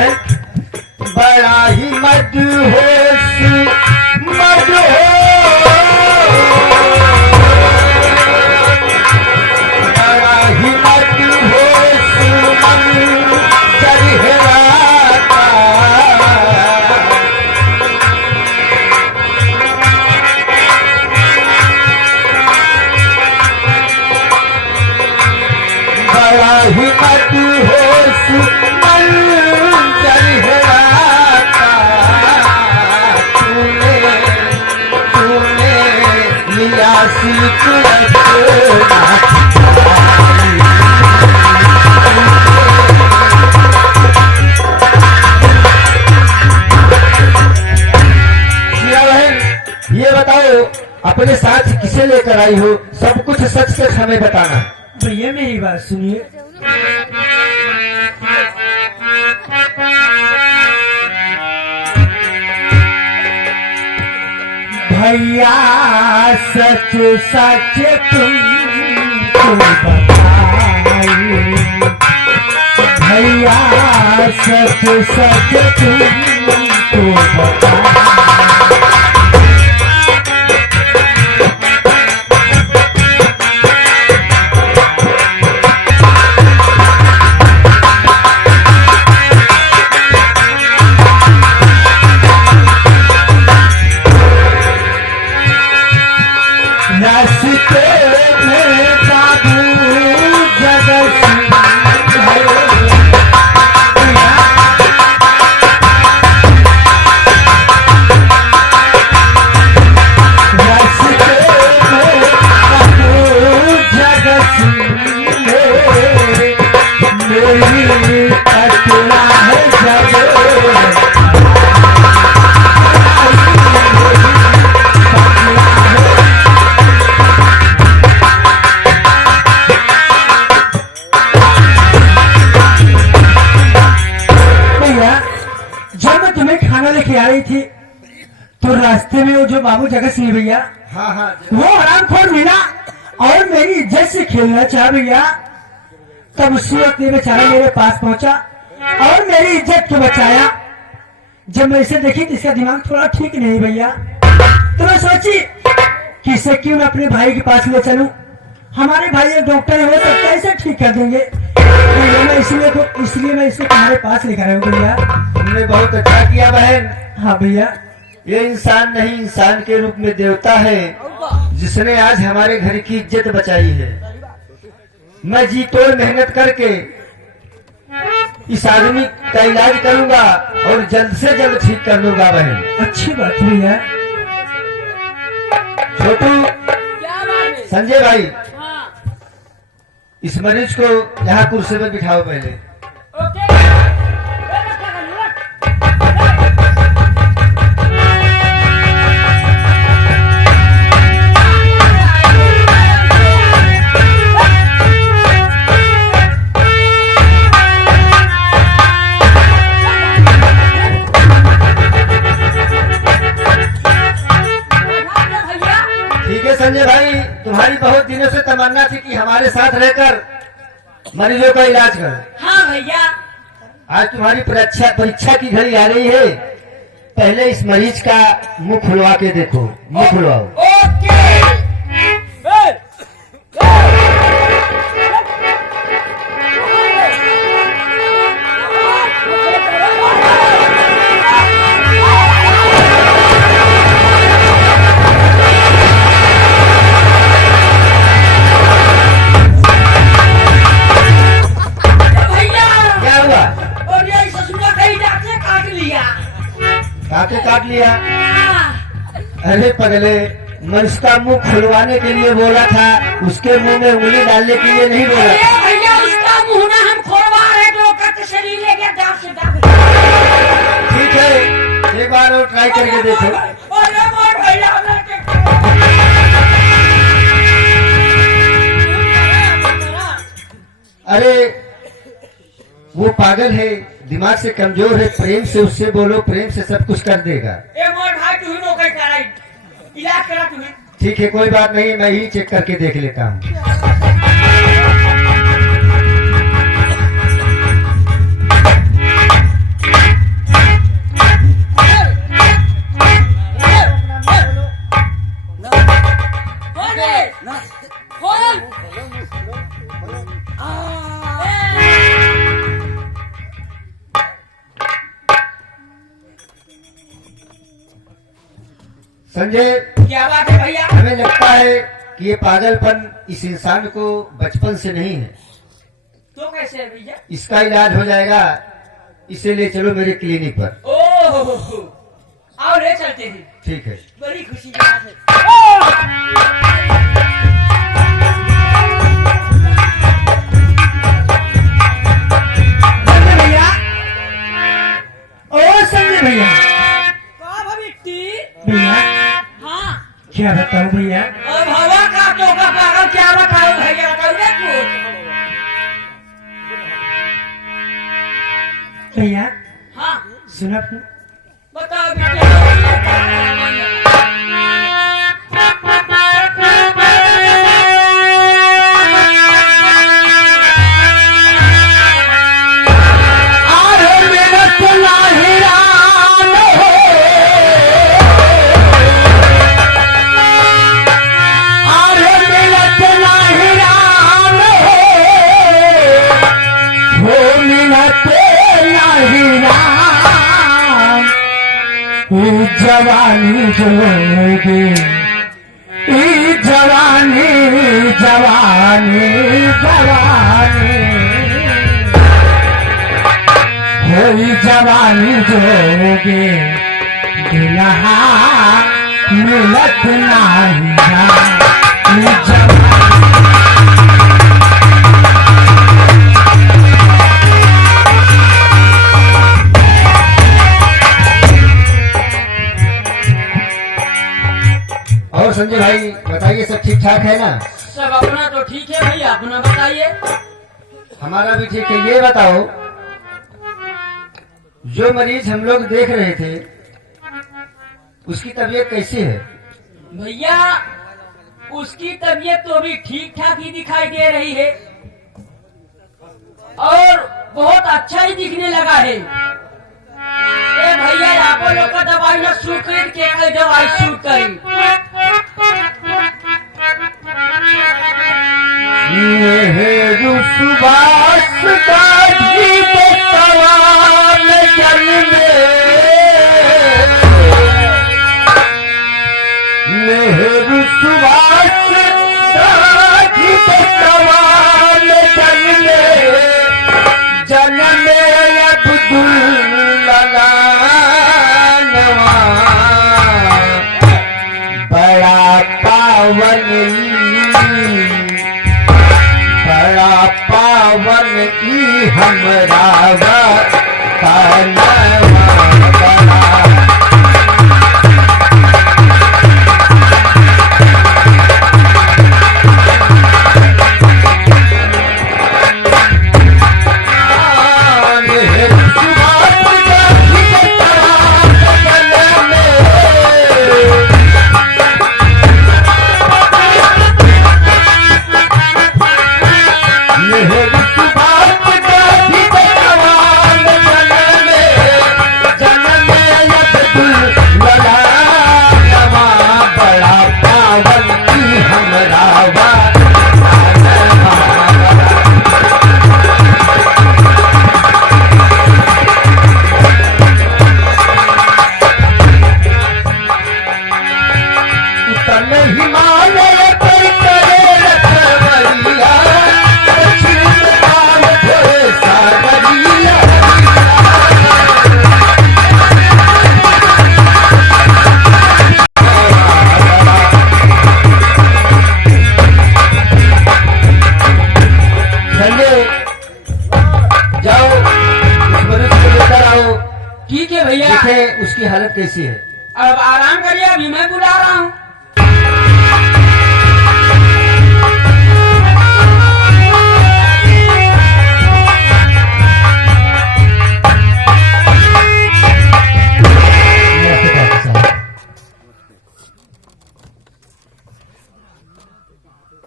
बहन बड़ा ही मदहोश बड़ा ही मदहोश मन चढ़ेराता बड़ा ही मदहोश मन चढ़ेराता तूने लिया सीख ये बताओ अपने साथ किसे लेकर आई हो? सब कुछ सच सच हमें बताना। भैया मेरी बात सुनिए। भैया सच सच तुमको बताई, भैया सच सच तुमको बताई। थी तो रास्ते में वो जो बाबू जगत सिंह भैया, हाँ हाँ, वो हरामखोर मिला और मेरी इज्जत से खेलना चाह भैया। तब उसी वक्त ये बेचारा मेरे पास पहुंचा और मेरी इज्जत को बचाया। जब मैं इसे देखी तो इसका दिमाग थोड़ा ठीक नहीं भैया, तो मैं सोची कि इसे क्यों मैं अपने भाई के पास ले चलूं। हमारे भाई एक डॉक्टर हो सकता है, इसे ठीक कर देंगे। तो मैं इसलिए मैं इसे तुम्हारे पास लेकर आया हूँ भैया। तुमने बहुत अच्छा किया बहन। हाँ भैया, ये इंसान नहीं, इंसान के रूप में देवता है जिसने आज हमारे घर की इज्जत बचाई है। मैं जी तोड़ मेहनत करके इस आदमी का इलाज करूंगा और जल्द से जल्द ठीक कर लूंगा बहन। अच्छी बात भैया। छोटू, संजय भाई, इस मरीज को यहाँ कुर्सी में बिठाओ पहले। संजय भाई, तुम्हारी बहुत दिनों से तमन्ना थी कि हमारे साथ रहकर मरीजों का इलाज कर। हाँ भैया, आज तुम्हारी परीक्षा की घड़ी आ रही है। पहले इस मरीज का मुंह खुलवा के देखो, मुंह खुलवाओ। ओके। काट लिया? अरे पगले, मरीज का मुंह खुलवाने के लिए बोला था, उसके मुंह में उंगली डालने के लिए नहीं बोला। भैया उसका मुंह ना हम खोलवा रहे तो शरीर लेके दाग से दाग। ठीक है, एक बार और ट्राई करके देखो। अरे वो पागल है, दिमाग से कमजोर है। प्रेम से उससे बोलो, प्रेम से सब कुछ कर देगा। इलाज करा तुम्हें। ठीक है, कोई बात नहीं, मैं ही चेक करके देख लेता हूँ। संजय, क्या बात है भैया? हमें लगता है कि ये पागलपन इस इंसान को बचपन से नहीं है। तो कैसे है भैया? इसका इलाज हो जाएगा, इसे ले चलो मेरे क्लिनिक पर। ओह, आओ ले चलते हैं। ठीक है। बड़ी खुशी की बात है। संजय भैया, ओ संजय भैया, भैया हाँ, क्या बताऊं भैया? अब हवा का तो का पागल क्या बताओ भैया? बताओ ना कुछ। भैया हाँ, सुना बताओ बेटे। जवानी जोगी, जवानी जवानी जवानी होई जवानी जोगी, दुल्हा मिलत नाही जवानी। और संजय भाई बताइए, सब ठीक ठाक है ना? सब अपना तो ठीक है भैया, अपना बताइए। हमारा भी ठीक है। ये बताओ, जो मरीज हम लोग देख रहे थे उसकी तबीयत कैसी है? भैया उसकी तबीयत तो अभी ठीक ठाक ही दिखाई दे रही है और बहुत अच्छा ही दिखने लगा है। ए भैया आप लोग का दवाई न सूट के दवाई सूट करी। नेहरू सुभाष गांधी के सवाल जन्मे, नेहरू सुभाष गांधी के सवाल जन्मे, जन्मे अब्दुल नवा, बड़ा पावन की हमरा पानवा बड़ा। ठीक है भैया। देखें उसकी हालत कैसी है। अब आराम करिए, अभी मैं बुला रहा हूँ।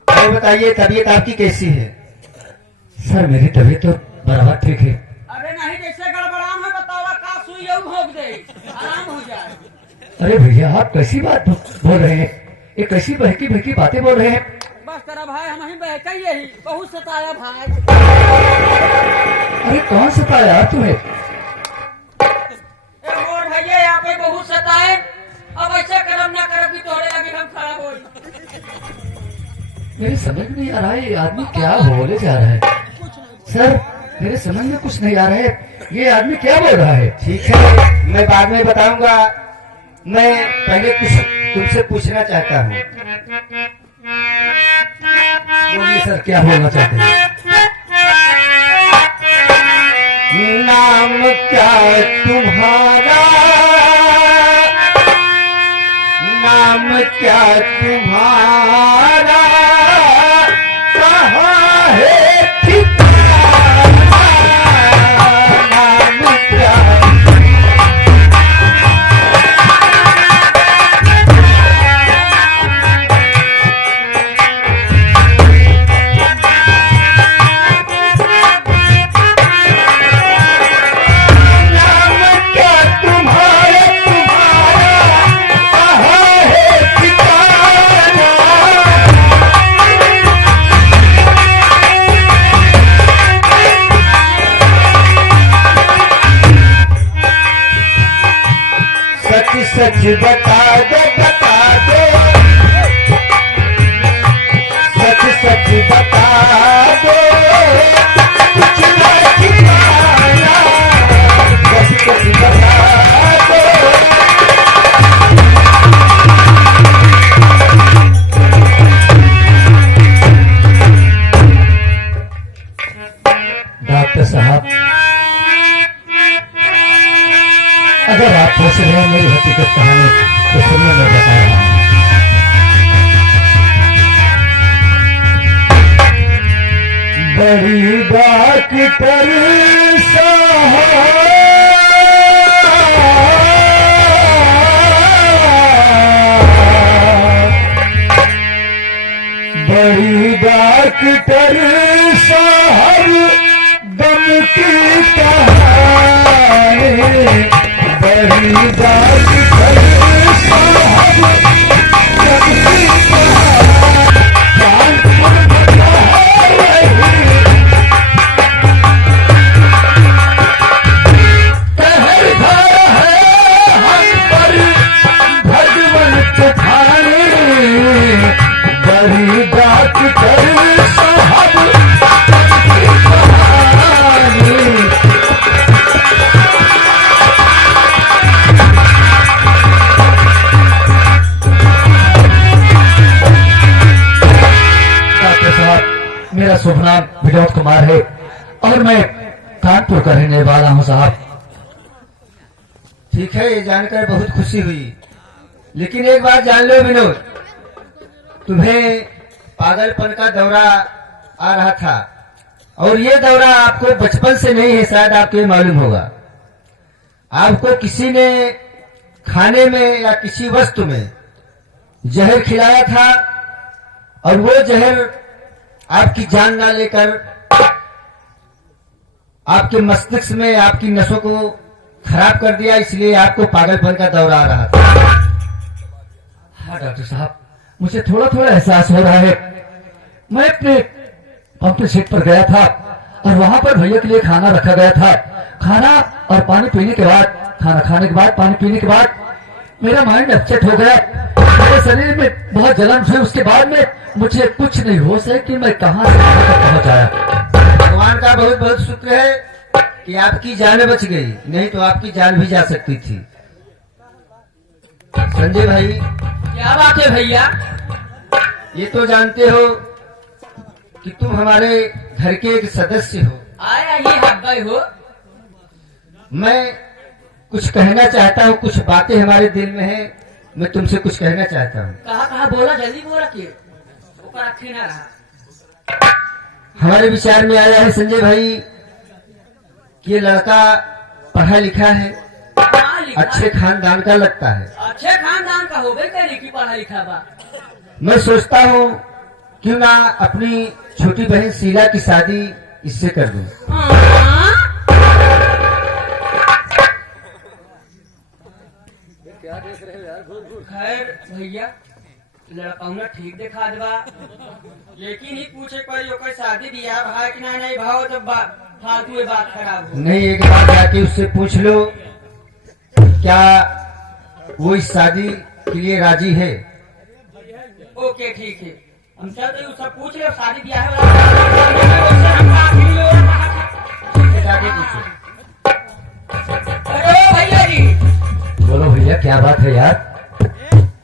और बताइए तबीयत आपकी कैसी है? सर मेरी तबीयत तो बराबर ठीक है। अरे नहीं, जैसे गड़बड़ाम है बतावा का सुई और भोग दे, आराम हो जाए। अरे भैया आप कैसी बात बोल रहे हैं? ये कैसी बहकी बहकी बातें बोल रहे हैं? बस तेरा भाई हम ही बहका यही बहुत सताया भाई। अरे कौन सताया तुम्हें? मोर भैया यहाँ पे बहुत सताए। अब ऐसा कर्म न कर मेरे समझ में नहीं आ रहा है ये आदमी क्या बोले जा रहा है। सर मेरे समझ में कुछ नहीं आ रहा है, ये आदमी क्या बोल रहा है। ठीक है मैं बाद में बताऊंगा, मैं पहले कुछ तुमसे पूछना चाहता हूँ। बोलिए सर क्या बोलना चाहते हैं। नाम क्या तुम्हारा, नाम क्या तुम्हारा, कहाँ है ठिकाना, नाम क्या। सच बता दे, बता दे, सच सच बता दे, कुछ न छिपाना, सच सच बता दे। डॉक्टर साहब अगर आप पूछ रहे हैं मेरी हकीकत कहानी तो सुनिए मैं बता रहा हूँ। बड़ी डॉक्टर साहब, बड़ी डॉक्टर साहब गम की कहानी, बड़ी डॉक्टर साहब गम की कहानी, कानपुर बता रही, कहर खड़ा है हम पर भगवन तूफानी, बड़ी डॉक्टर साहब गम की कहानी। मेरा शुभ नाम विनोद कुमार है और मैं कानपुर का रहने वाला हूँ साहब। ठीक है ये जानकर बहुत खुशी हुई, लेकिन एक बात जान लो विनोद, तुम्हें पागलपन का दौरा आ रहा था और ये दौरा आपको बचपन से नहीं है, शायद आपको ये मालूम होगा। आपको किसी ने खाने में या किसी वस्तु में जहर खिलाया था और वो जहर आपकी जान ना लेकर आपके मस्तिष्क में आपकी नसों को खराब कर दिया, इसलिए आपको पागलपन का दौरा आ रहा था। हाँ डॉक्टर साहब मुझे थोड़ा थोड़ा एहसास हो रहा है। मैं अपने पंप सेट पर गया था और वहां पर भैया के लिए खाना रखा गया था। खाना और पानी पीने के बाद, खाना खाने के बाद पानी पीने के बाद मेरा माइंड अपसेट हो गया, मेरे शरीर में बहुत जलन हुई। उसके बाद में मुझे कुछ नहीं हो सके कि मैं कहां से कहां तक पहुंच आया। भगवान का बहुत बहुत शुक्र है कि आपकी जान बच गई, नहीं तो आपकी जान भी जा सकती थी। संजय भाई क्या बात है भैया? ये तो जानते हो कि तुम हमारे घर के एक सदस्य हो। आया ही हक गए हो। मैं कुछ कहना चाहता हूँ, कुछ बातें हमारे दिल में है, मैं तुमसे कुछ कहना चाहता हूँ। कहा बोला, जल्दी बोला कि ऊपर आखे ना रहा। हमारे विचार में आया है संजय भाई कि ये लड़का पढ़ा लिखा है, अच्छे खानदान का लगता है। अच्छे खानदान का हो गई, कहीं की पढ़ा लिखा बा। मैं सोचता हूँ क्यों ना अपनी छोटी बहन शीला की शादी इससे कर दूं। खैर भैया लड़का ठीक दिखा देबा, लेकिन ही पूछे पड़ी ओकर शादी बियाह भाई कि नहीं भाव, तो फालतू में बात खराब हो। नहीं एक बार जाके उससे पूछ लो क्या वो इस शादी के लिए राजी है। ओके ठीक है, हम चलते हैं, सब पूछ ले शादी ब्याह वाला हम आखिरी लोग जाके पूछो। अरे भैया जी, बोलो भैया, क्या बात है यार?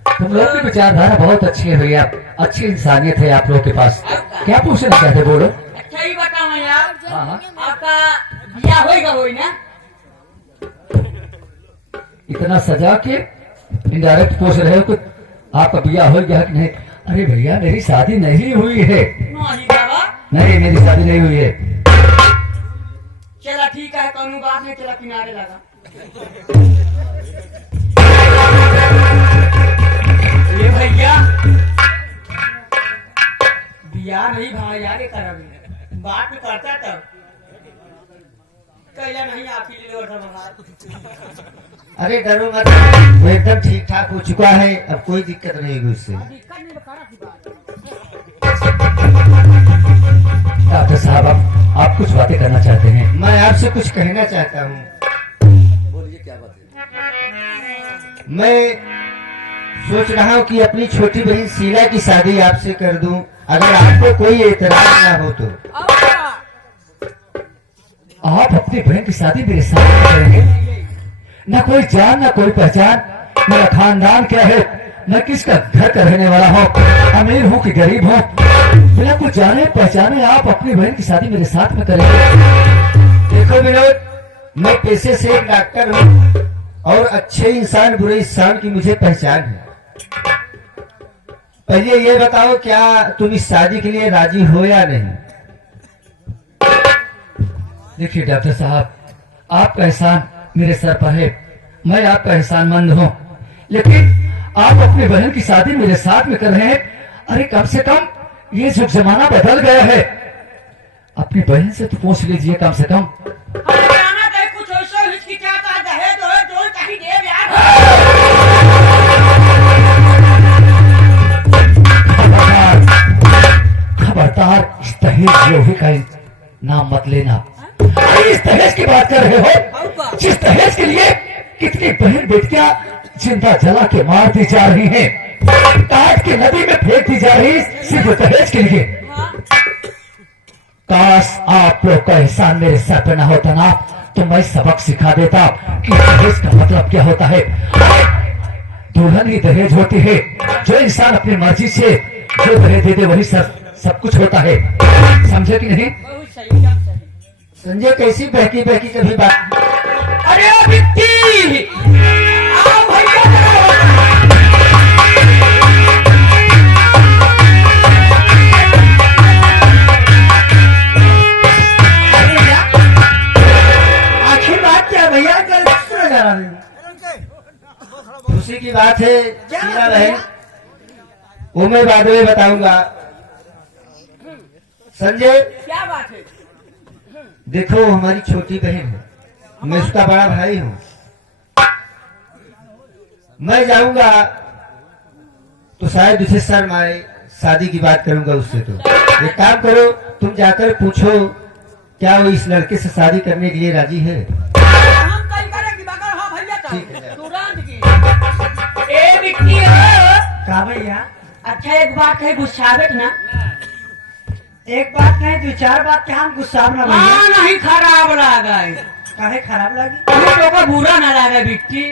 तुम लोग की विचारधारा बहुत अच्छी है भैया, अच्छी इंसानियत है आप लोग के पास। क्या पूछना चाहते, बोलो। अच्छा ही बताओ यार, हाँ हाँ, आपका ब्याह होएगा होई ना? इतना सजा के इनडायरेक्ट पूछ रहे हो कि आपका बिया हो गया कि नहीं? अरे भैया, मेरी शादी नहीं हुई है। नहीं बाबा, नहीं, मेरी शादी नहीं हुई है। चला ठीक है, कौन बात नहीं, चला किनारे लगा। ये भैया बिया नहीं भाई यार, कर बात में करता तब कैला नहीं आप ही ले और अरे डरो मत, वो एकदम ठीक ठाक हो चुका है, अब कोई दिक्कत नहीं होगी उससे। डॉक्टर साहब, आप कुछ बातें करना चाहते हैं? मैं आपसे कुछ कहना चाहता हूँ। बोलिए, क्या बात है? मैं सोच रहा हूँ कि अपनी छोटी बहन शीला की शादी आपसे कर दूं, अगर आपको कोई एतराज ना हो तो। आप अपनी बहन की शादी मेरे साथ करेंगे? ना कोई जान, ना कोई पहचान, मेरा खानदान क्या है, मैं किसका घर का रहने वाला हूँ, अमीर हूँ कि गरीब हूँ, बिना कुछ जाने पहचाने आप अपनी बहन की शादी मेरे साथ में करेंगे? देखो विनोद, मैं पेशे से एक डॉक्टर हूँ और अच्छे इंसान बुरे इंसान की मुझे पहचान है। पहले ये बताओ, क्या तुम इस शादी के लिए राजी हो या नहीं? देखिए डॉक्टर साहब, आपका एहसान मेरे सर पर है, मैं आपका एहसानमंद हूँ, लेकिन आप अपनी बहन की शादी मेरे साथ में कर रहे हैं। अरे कम से कम ये जो जमाना बदल गया है, अपनी बहन से तो पूछ लीजिए कम से कम। कुछ ऐसा हिचकिचाता दहेज दो कहीं दे यार। खबरदार, इस दहेज योगी का नाम मत लेना। अरे इस दहेज की बात कर रहे हो, जिस दहेज के लिए कितनी बहन बेटियां जिंदा जला के मार दी जा रही हैं, काट के नदी में फेंक दी जा रही है, सिर्फ दहेज के लिए। काश आप लोग का एहसान मेरे सर पे ना होता ना, तो मैं सबक सिखा देता कि दहेज का मतलब क्या होता है। दुल्हन ही दहेज होती है, जो इंसान अपनी मर्जी से जो दहेज दे दे वही सब कुछ होता है। समझे कि नहीं? संजय, कैसी बहकी बहकी कभी बात। अरे बिट्टी, आओ भैया आखिर बात क्या है भैया? कल किस जा रहा है? खुशी की बात है शीला बहन, वो मैं बाद में बताऊंगा। संजय, क्या बात है? देखो हमारी छोटी बहन है, मैं उसका बड़ा भाई हूँ। मैं जाऊंगा तो शायद उसे शर्म आए, शादी की बात करूंगा उससे। तो एक काम करो, तुम जाकर पूछो क्या वो इस लड़के से शादी करने के लिए राजी है। हम कल करेंगे बगल, हाँ भैया ठीक है। तुरंत की। ए बिट्टी, का भैया? अच्छा एक बात है, गुस्सा बैठ ना। एक बात नहीं, दो चार बात क्या हम गुस्सा ना भैया? हाँ नहीं खराब लगा, काहे खराब लगी? हमें तो बुरा ना लगा बिट्टी।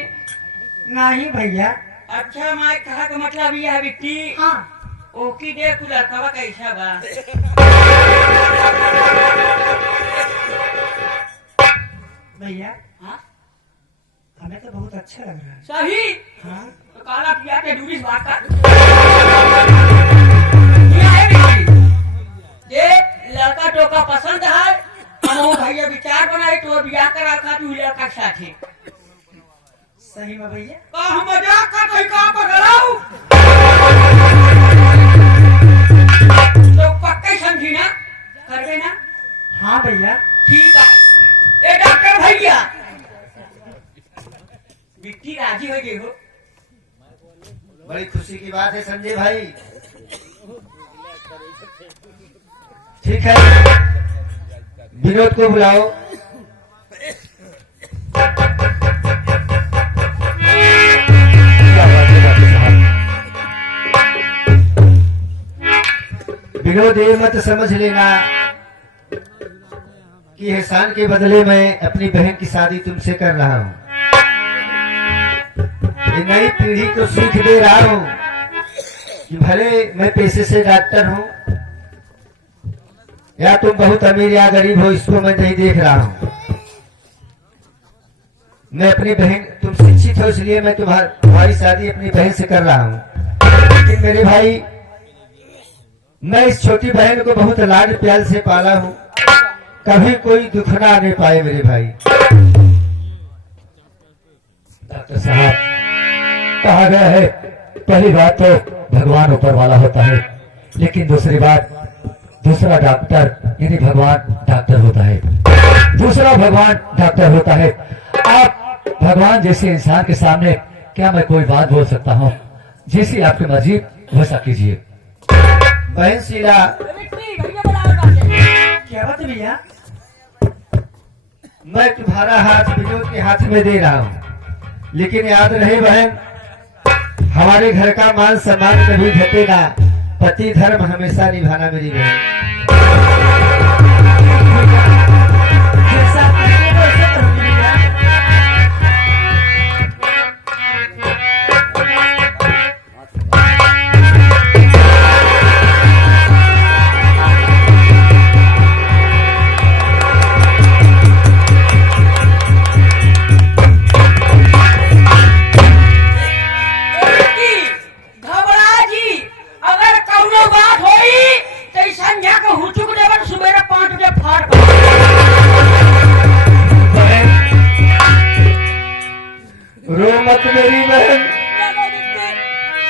नहीं भैया। अच्छा मैं कहा का मतलब यह है बिट्टी, हाँ ओकी देख लड़का कैसा बा। भैया, हाँ हमें तो बहुत अच्छा लग रहा है। सही। हाँ तो काला पिया के दूरी बात कर। यह है बिट्टी, ये लड़का टोका पसंद है, हम भैया विचार बनाए तो बियाह करा का तू लड़का के साथ। सही में भैया? का हम मजाक कर रही का पकड़ाऊ तो पक्के समझी ना, करबे ना? हाँ भैया। ठीक है। ए डॉक्टर भैया, बिट्टी राजी हो गई हो? बड़ी खुशी की बात है संजय भाई। ठीक है, विनोद को बुलाओ। क्या बात है डॉक्टर साहब? विनोद ये मत समझ लेना कि एहसान के बदले मैं अपनी बहन की शादी तुमसे कर रहा हूँ। ये नई पीढ़ी को सीख दे रहा हूँ कि भले मैं पेशे से डॉक्टर हूँ या तुम बहुत अमीर या गरीब हो, इसको मैं नहीं देख रहा हूँ। मैं अपनी बहन, तुम शिक्षित हो इसलिए मैं तुम्हारी शादी अपनी बहन से कर रहा हूँ। लेकिन मेरे भाई, मैं इस छोटी बहन को बहुत लाड प्यार से पाला हूँ, कभी कोई दुख ना आने पाए मेरे भाई। डॉक्टर साहब, कहा गया है पहली बात तो भगवान ऊपर वाला होता है, लेकिन दूसरी बात दूसरा डॉक्टर यानी भगवान डॉक्टर होता है, दूसरा भगवान डॉक्टर होता है। आप भगवान जैसे इंसान के सामने क्या मैं कोई बात बोल सकता हूँ? जैसी आपकी मर्जी वैसा कीजिए। बहन शीला, क्या बात है भैया? मैं तुम्हारा हाथ विनोद के हाथ में दे रहा हूँ, लेकिन याद रहे बहन, हमारे घर का मान सम्मान कभी घटेगा, पति धर्म हमेशा निभाना मेरी बहन। जैसा आप कहेंगे वैसे करूंगी भैया। घबरा जी, अगर कौनो बात होई तो ऐसन जा के हुचुक देवन सुबेरे 5 बजे फाड़ पा। बहन, रो मत मेरी बहन,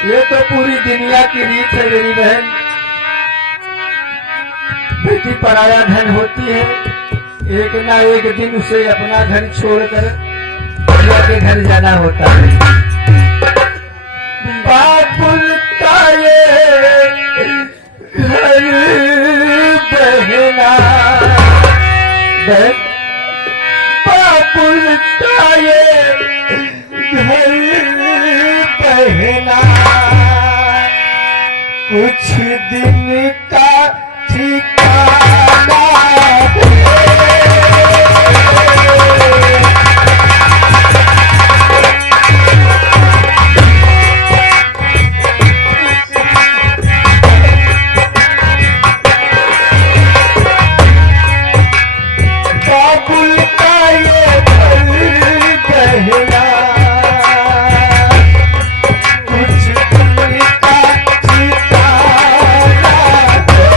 ये तो पूरी दुनिया की रीत है मेरी बहन। बेटी पराया धन होती है, एक ना एक दिन उसे अपना घर छोड़कर भैया के घर जाना होता है। बाबुल का ये घर बहना, बहन, बाबुल का ये घर बहना, कुछ दिन का ठिकाना है। बाबुल का ये घर बहना, कुछ दिन का ठिकाना है।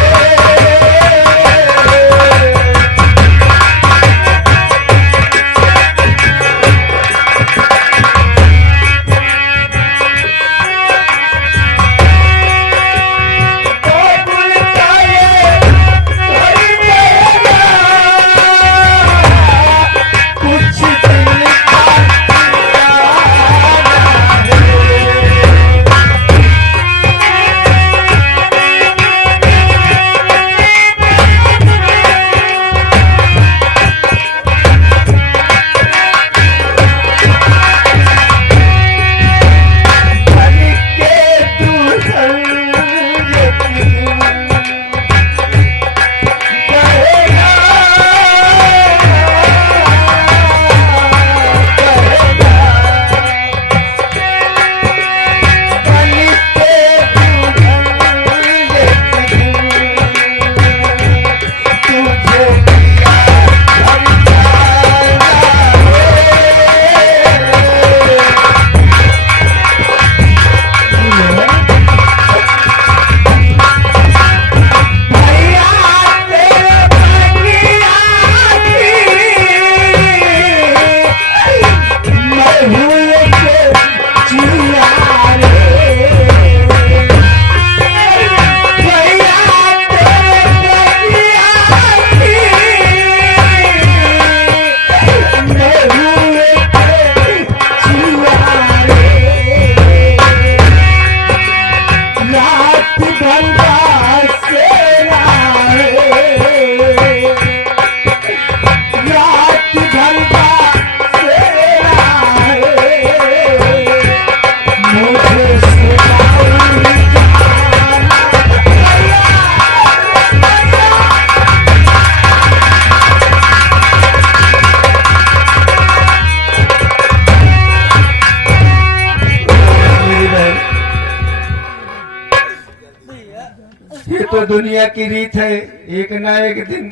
तो दुनिया की रीत है, एक ना एक दिन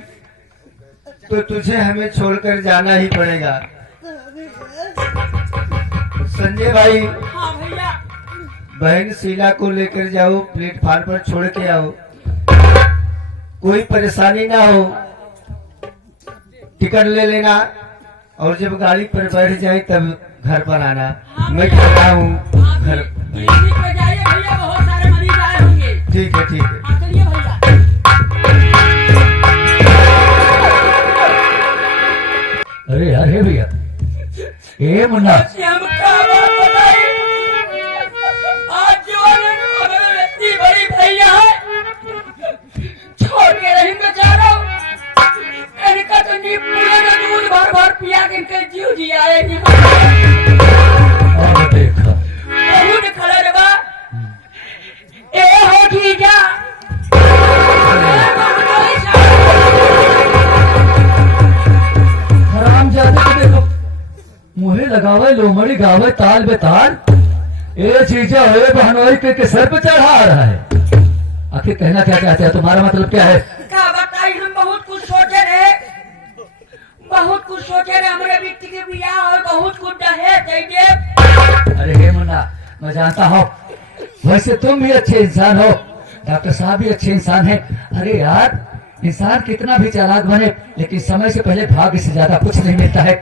तो तुझे हमें छोड़कर जाना ही पड़ेगा। संजय भाई, हाँ भैया। बहन शीला को लेकर जाओ, प्लेटफार्म पर छोड़ के आओ, कोई परेशानी ना हो। टिकट ले लेना और जब गाड़ी पर बैठ जाए तब घर पर आना। मैं कहता हूँ घर। क्लिनिक पे जाइए भैया, बहुत सारे मरीज आए होंगे। ठीक है, ठीक है। हाँ, चलिए भैया। अरे यार, हे भैया, ए मुन्ना, आज हम क्या बात बताई? आज जवानी में इतनी बड़ी भैया है, छोड़ के रही बेचारा। इनका तो नींद पूरे में दूध भर भर पिया के इनके जीव जी आए नहीं। और देखा बहुत खड़ा रे बा। ए हो ठीक जा। हराम जादे को देखो, मुहे लगावे लोमड़ी गावे ताल बेताल। ए चीजा है बहनोई के सर पे चढ़ा रहा है। आखिर कहना क्या चाहते हैं, तुम्हारा मतलब क्या है? क्या बताई, हम बहुत कुछ सोचे रहे, बहुत कुछ सोचे रहे। हमारे बेटी के बियाह और बहुत कुछ दहेज चाहिए। अरे हे मुन्ना, मैं जानता हूँ वैसे तुम भी अच्छे इंसान हो, डॉक्टर साहब भी अच्छे इंसान हैं। अरे यार, इंसान कितना भी चालाक बने, लेकिन समय से पहले भाग्य से ज्यादा कुछ नहीं मिलता है।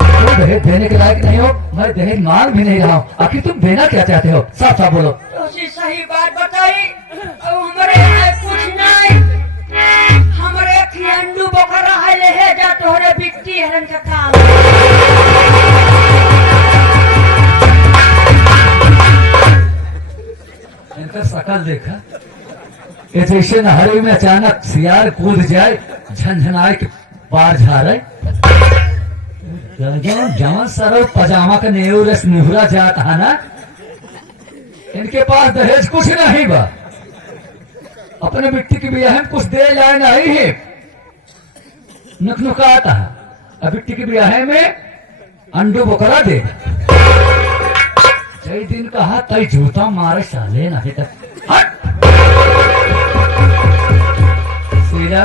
तुम दहेज देने के लायक नहीं हो, मैं दहेज मांग भी नहीं रहा हूँ। आखिर तुम देना क्या चाहते हो, साफ साफ बोलो। तो सही बात बताई। अब हमारे यहाँ कुछ नहीं, हमारे खियांडू बकरा है ले जा तोहरे बिकती हरन का काम। इनका शकल देखा, ये जैसे नहरे में अचानक सियार कूद जाए, झंझनाए के पार झारे। जवान सरो पजामा का नेउरस निहुरा जाता है ना, इनके पास दहेज कुछ नहीं बा। अपने मिट्टी की बियाह में कुछ दे जाए नहीं है, नुकनुकाता है। अब मिट्टी की बियाह में अंडू बकरा दे। कई दिन कहा तई जूता मारे साले नहीं तक हट। सीधा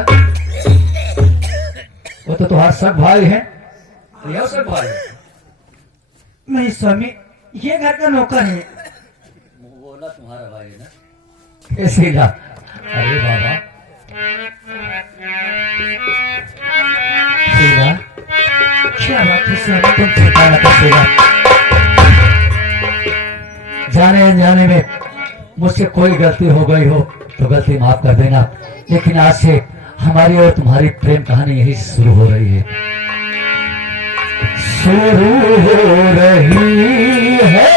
वो तो तुम्हारा सब भाई है, यह सब भाई है। नहीं स्वामी, ये घर का नौकर है। बोला तुम्हारा भाई है ना, ये सीधा। अरे बाबा, सीधा क्या बात है स्वामी? तुम चिंता न कर सीधा। जाने अनजाने में मुझसे कोई गलती हो गई हो तो गलती माफ कर देना, लेकिन आज से हमारी और तुम्हारी प्रेम कहानी यही शुरू हो रही है। शुरू हो रही है